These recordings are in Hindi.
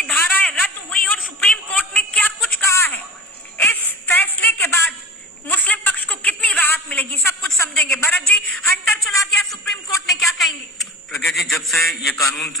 की धाराएं रद्द हुई और सुप्रीम कोर्ट ने क्या कुछ कहा है, इस फैसले के बाद मुस्लिम पक्ष को कितनी राहत मिलेगी, सब कुछ समझेंगे। भरत जी, हंटर चला दिया सुप्रीम कोर्ट ने, क्या कहेंगे? प्रज्ञा जी, जब से ये कानून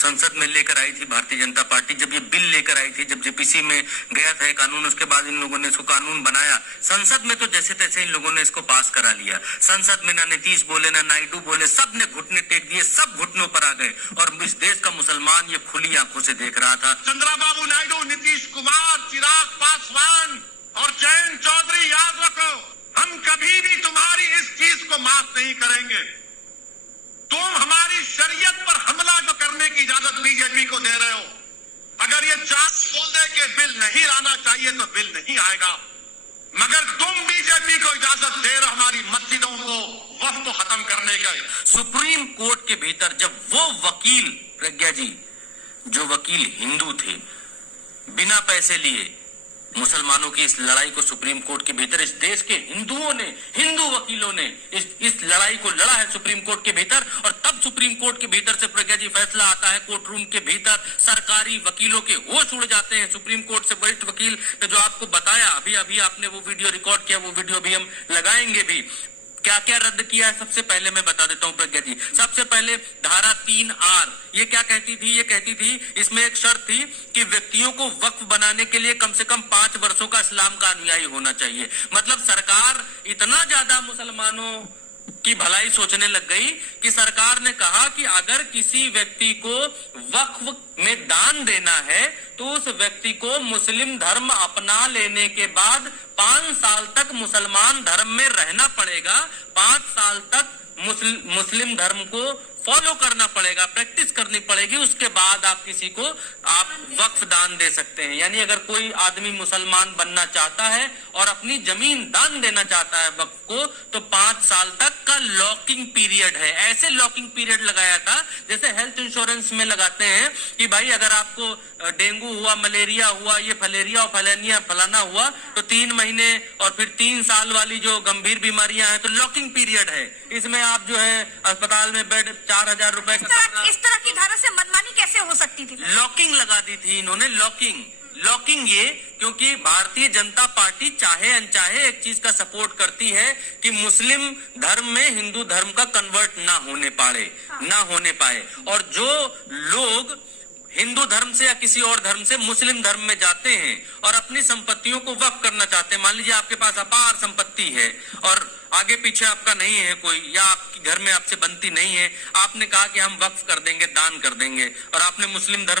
संसद में लेकर आई थी भारतीय जनता पार्टी, जब ये बिल लेकर आई थी, जब जेपीसी में गया था ये कानून, उसके बाद इन लोगों ने इसको कानून बनाया। संसद में तो जैसे तैसे इन लोगों ने इसको पास करा लिया। संसद में ना नीतीश बोले ना नायडू बोले, सब ने घुटने टेक दिए, सब घुटनों पर आ गए और इस देश का मुसलमान ये खुली आंखों से देख रहा था। चंद्रबाबू नायडू, नीतीश कुमार, चिराग पासवान और जयंत चौधरी, याद रखो, हम कभी भी तुम्हारी इस चीज को माफ नहीं करेंगे। तुम हमारी शरीयत पर हमला जो करने की इजाजत बीजेपी को दे रहे हो, अगर ये चार बोल दे कि बिल नहीं लाना चाहिए तो बिल नहीं आएगा, मगर तुम बीजेपी को इजाजत दे रहे हो हमारी मस्जिदों को वक्फ को खत्म करने का। सुप्रीम कोर्ट के भीतर जब वो वकील, प्रज्ञा जी, जो वकील हिंदू थे, बिना पैसे लिए मुसलमानों की इस लड़ाई को सुप्रीम कोर्ट के भीतर इस देश के हिंदुओं ने, हिंदू वकीलों ने इस लड़ाई को लड़ा है सुप्रीम कोर्ट के भीतर, और तब सुप्रीम कोर्ट के भीतर से प्रज्ञा जी फैसला आता है कोर्ट रूम के भीतर, सरकारी वकीलों के होश उड़ जाते हैं। सुप्रीम कोर्ट से वरिष्ठ वकील ने जो आपको बताया, अभी आपने वो वीडियो रिकॉर्ड किया, वो वीडियो भी हम लगाएंगे भी। क्या क्या रद्द किया है सबसे पहले मैं बता देता हूं प्रज्ञा जी। सबसे पहले धारा 3R, ये क्या कहती थी? ये कहती थी, इसमें एक शर्त थी कि व्यक्तियों को वक्फ बनाने के लिए कम से कम 5 वर्षों का इस्लाम का अनुयायी होना चाहिए। मतलब सरकार इतना ज्यादा मुसलमानों की भलाई सोचने लग गई कि सरकार ने कहा कि अगर किसी व्यक्ति को वक्फ में दान देना है तो उस व्यक्ति को मुस्लिम धर्म अपना लेने के बाद 5 साल तक मुसलमान धर्म में रहना पड़ेगा, 5 साल तक मुस्लिम धर्म को फॉलो करना पड़ेगा, प्रैक्टिस करनी पड़ेगी, उसके बाद आप किसी को आप वक्फ दान दे सकते हैं। यानी अगर कोई आदमी मुसलमान बनना चाहता है और अपनी जमीन दान देना चाहता है वक्फ को, तो 5 साल तक का लॉकिंग पीरियड है। ऐसे लॉकिंग पीरियड लगाया था जैसे हेल्थ इंश्योरेंस में लगाते हैं कि भाई अगर आपको डेंगू हुआ, मलेरिया हुआ, ये फलेरिया और फलाना हुआ तो 3 महीने और फिर 3 साल वाली जो गंभीर बीमारियां हैं तो लॉकिंग पीरियड है। इसमें आप जो है अस्पताल में बेड 4000 रुपए का। इस तरह की धारा से मनमानी कैसे हो सकती थी? लॉकिंग लगा दी थी इन्होंने, लॉकिंग ये, क्योंकि भारतीय जनता पार्टी चाहे अनचाहे एक चीज का सपोर्ट करती है कि मुस्लिम धर्म में हिंदू धर्म का कन्वर्ट ना होने पाए। और जो लोग हिंदू धर्म से या किसी और धर्म से मुस्लिम धर्म में जाते हैं और अपनी संपत्तियों को वक्फ करना चाहते हैं, मान लीजिए आपके पास अपार संपत्ति है और आगे पीछे आपका नहीं है कोई, या आपके घर में आपसे बनती नहीं है, आपने कहा कि हम वक्फ कर देंगे, दान कर देंगे, और आपने मुस्लिम धर्म